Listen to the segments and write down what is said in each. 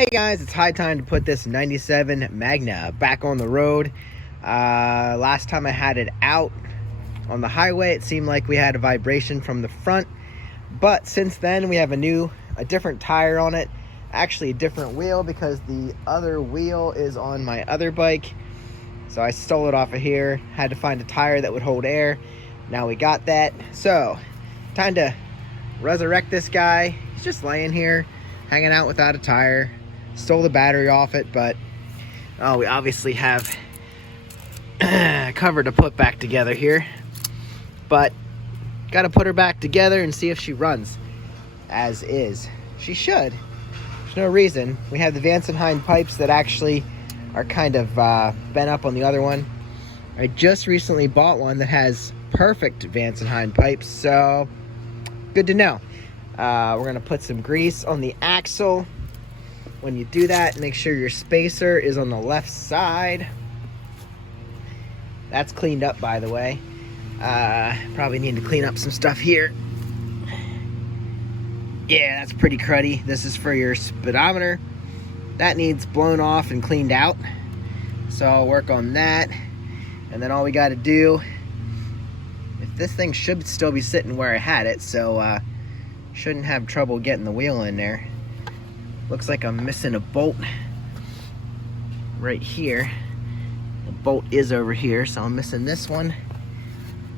Hey guys, it's high time to put this 97 Magna back on the road. Last time I had it out on the highway, it seemed like we had a vibration from the front. But since then, we have a different tire on it. Actually, a different wheel because the other wheel is on my other bike. So I stole it off of here. Had to find a tire that would hold air. Now we got that. So, time to resurrect this guy. He's just laying here, hanging out without a tire. Stole the battery off it, but we obviously have cover to put back together here. But got to put her back together and see if she runs as is. She should. There's no reason. We have the Vance & Hine pipes that actually are kind of bent up on the other one. I just recently bought one that has perfect Vance & Hine pipes, so good to know. We're going to put some grease on the axle. When you do that, make sure your spacer is on the left side. That's cleaned up, by the way. Probably need to clean up some stuff here. Yeah, that's pretty cruddy. This is for your speedometer. That needs blown off and cleaned out. So I'll work on that. And then all we got to do, if this thing should still be sitting where I had it, so shouldn't have trouble getting the wheel in there. Looks like I'm missing a bolt right here. The bolt is over here, so I'm missing this one.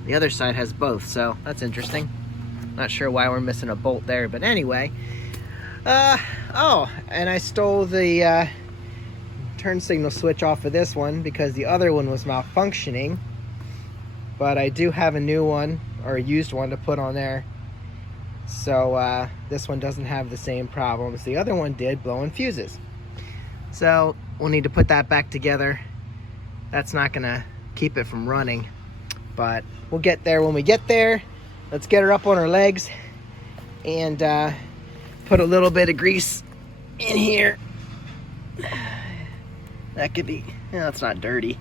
The other side has both, so that's interesting. Not sure why we're missing a bolt there, but anyway. Oh, and I stole the turn signal switch off of this one because the other one was malfunctioning. But I do have a new one, or a used one, to put on there. So this one doesn't have the same problems the other one did, blowing fuses. So we'll need to put that back together. That's not gonna keep it from running, but we'll get there when we get there. Let's get her up on her legs and put a little bit of grease in here. That could be, it's not dirty.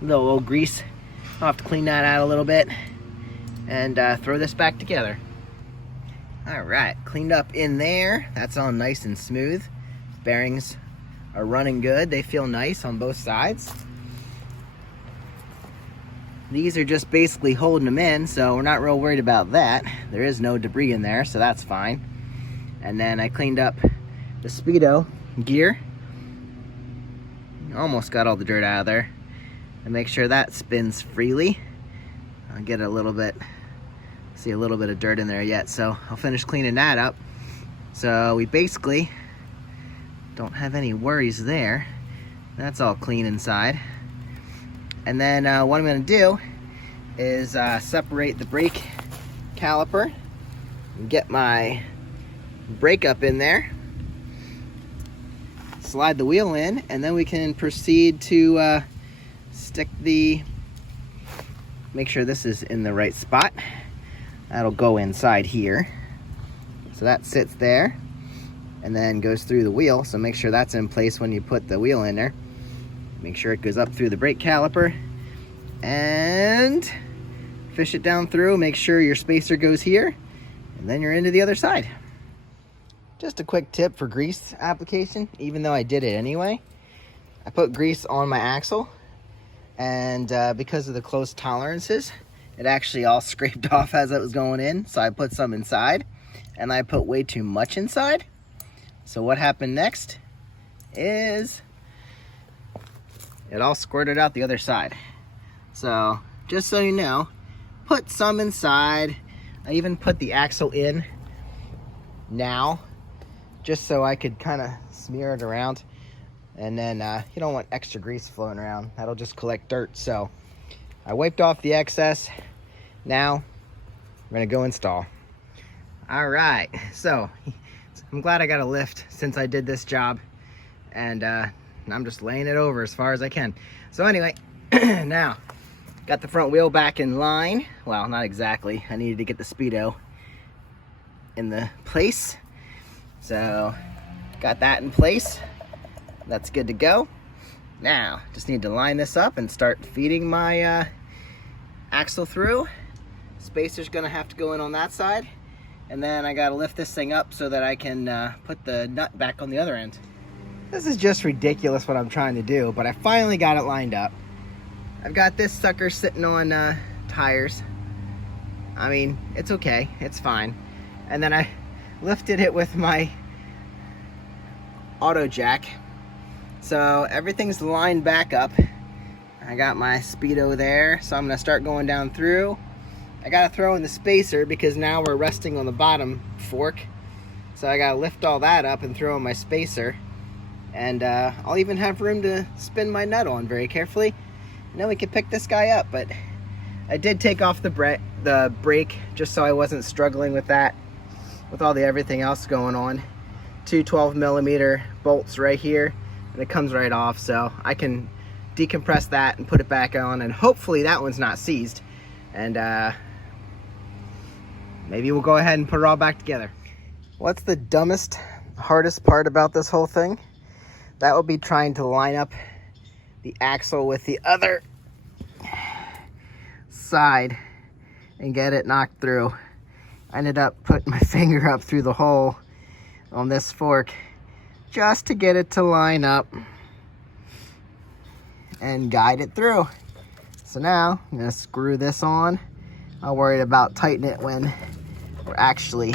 A little old grease. I'll have to clean that out a little bit and throw this back together. All right, cleaned up in there. That's all nice and smooth. Bearings are running good. They feel nice on both sides. These are just basically holding them in, so we're not real worried about that. There is no debris in there, so that's fine. And then I cleaned up the Speedo gear. Almost got all the dirt out of there. And make sure that spins freely. I'll get a little bit, see a little bit of dirt in there yet, so I'll finish cleaning that up. So we basically don't have any worries there. That's all clean inside. And then what I'm going to do is separate the brake caliper and get my brake up in there, slide the wheel in, and then we can proceed to make sure this is in the right spot. That'll go inside here. So that sits there and then goes through the wheel. So make sure that's in place when you put the wheel in there. Make sure it goes up through the brake caliper and fish it down through. Make sure your spacer goes here and then you're into the other side. Just a quick tip for grease application, even though I did it anyway. I put grease on my axle and because of the close tolerances, it actually all scraped off as it was going in, so I put some inside, and I put way too much inside. So what happened next is it all squirted out the other side. So just so you know, put some inside. I even put the axle in now, just so I could kind of smear it around. And then you don't want extra grease flowing around. That'll just collect dirt. So I wiped off the excess. Now we're gonna go install. All right, so I'm glad I got a lift since I did this job, and I'm just laying it over as far as I can. So anyway, now got the front wheel back in line. Well, not exactly. I needed to get the Speedo in the place. So got that in place. That's good to go. Now, just need to line this up and start feeding my axle through. Spacer's gonna have to go in on that side. And then I gotta lift this thing up so that I can put the nut back on the other end. This is just ridiculous what I'm trying to do, but I finally got it lined up. I've got this sucker sitting on tires. I mean, it's okay, it's fine. And then I lifted it with my auto jack. So everything's lined back up. I got my speedo there, so I'm gonna start going down through. I gotta throw in the spacer because now we're resting on the bottom fork. So I gotta lift all that up and throw in my spacer. And I'll even have room to spin my nut on very carefully. And then we can pick this guy up. But I did take off the brake just so I wasn't struggling with that, with all the everything else going on. Two 12mm bolts right here, and it comes right off, so I can decompress that and put it back on, and hopefully that one's not seized. And maybe we'll go ahead and put it all back together. What's the dumbest, hardest part about this whole thing? That would be trying to line up the axle with the other side and get it knocked through. I ended up putting my finger up through the hole on this fork just to get it to line up and guide it through. So now I'm gonna screw this on. I'll worry about tightening it when we're actually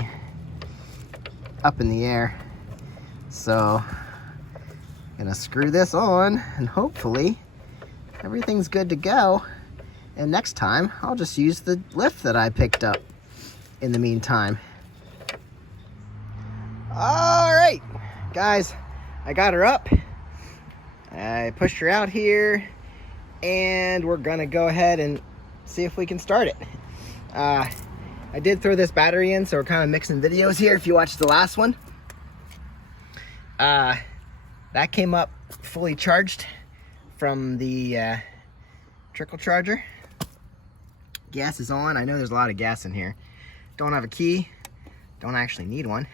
up in the air. So I'm gonna screw this on and hopefully everything's good to go. And next time I'll just use the lift that I picked up in the meantime. All right, guys, I got her up. I pushed her out here, and we're gonna go ahead and see if we can start it. I did throw this battery in, so we're kind of mixing videos here. If you watched the last one, that came up fully charged from the trickle charger. Gas is on. I know there's a lot of gas in here. Don't have a key. Don't actually need one.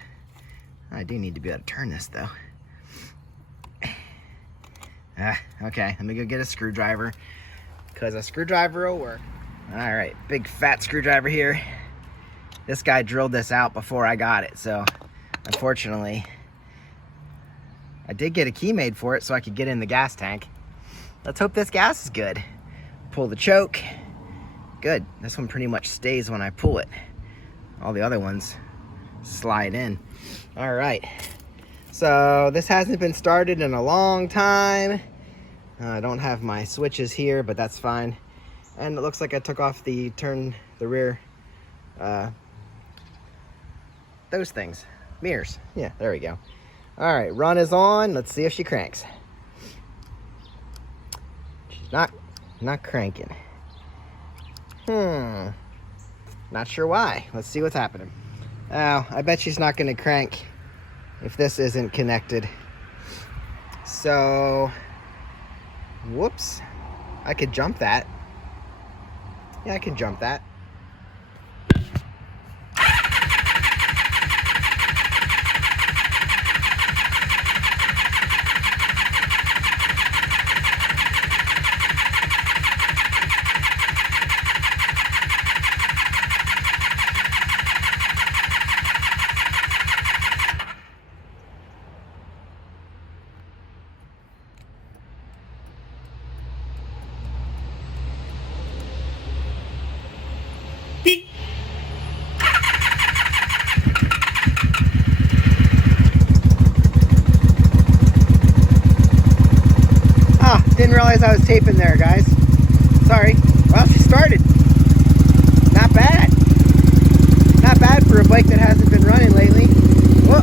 I do need to be able to turn this though. Okay, let me go get a screwdriver, because a screwdriver will work. All right, big fat screwdriver here. This guy drilled this out before I got it, so unfortunately I did get a key made for it so I could get in the gas tank. Let's hope this gas is good. Pull the choke. Good, this one pretty much stays when I pull it. All the other ones slide in. All right, so this hasn't been started in a long time. I don't have my switches here, but that's fine. And it looks like I took off the rear, those things, mirrors. Yeah, there we go. All right, run is on. Let's see if she cranks. She's not cranking. Not sure why. Let's see what's happening. Oh, I bet she's not going to crank if this isn't connected. So, whoops. I could jump that. Yeah, I can jump that. Didn't realize I was taping there, guys. Sorry. Well, she started. Not bad. Not bad for a bike that hasn't been running lately. Whoa.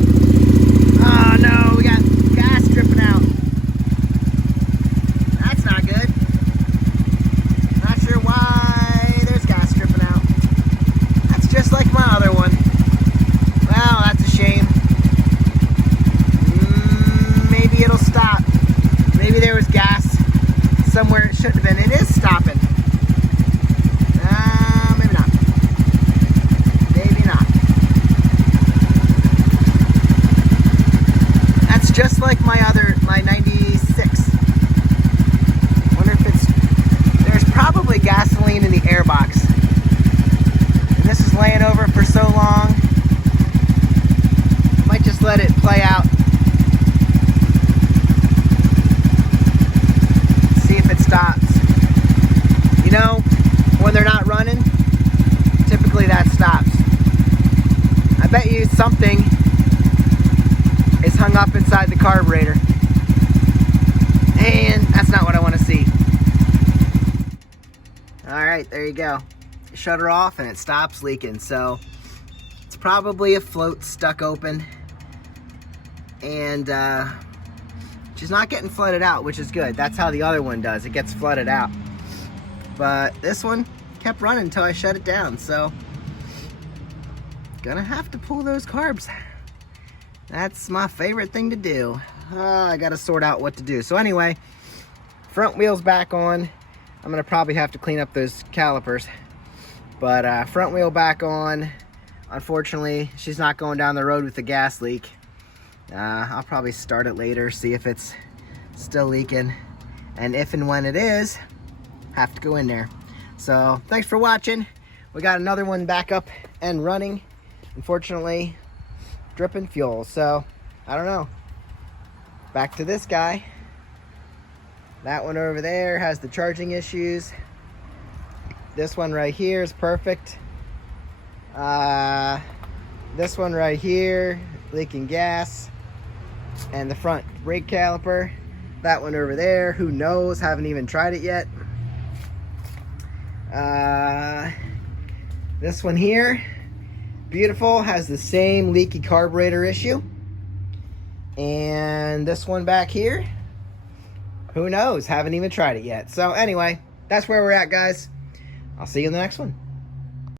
Oh no, we got gas dripping out. That's not good. Not sure why there's gas dripping out. That's just like my other one. Well, that's a shame. Maybe it'll stop. Maybe there was gas somewhere it shouldn't have been. It is stopping. Maybe not. Maybe not. That's just like my 96. Wonder if there's probably gasoline in the airbox. And this is laying over for so long. Might just let it play out. something is hung up inside the carburetor. And that's not what I want to see. Alright, there you go. Shut her off and it stops leaking. So it's probably a float stuck open. And she's not getting flooded out, which is good. That's how the other one does. It gets flooded out. But this one kept running until I shut it down. So gonna have to pull those carbs. That's my favorite thing to do. I gotta sort out what to do. So anyway, front wheel's back on. I'm gonna probably have to clean up those calipers. But front wheel back on. Unfortunately, she's not going down the road with the gas leak. I'll probably start it later, see if it's still leaking. And if and when it is, have to go in there. So thanks for watching. We got another one back up and running. Unfortunately, dripping fuel. So I don't know. Back to this guy. That one over there has the charging issues. This one right here is perfect. This one right here, leaking gas. And the front brake caliper. That one over there, who knows? Haven't even tried it yet. This one here, beautiful, has the same leaky carburetor issue. And this one back here, who knows? Haven't even tried it yet. So anyway, that's where we're at, guys. I'll see you in the next one.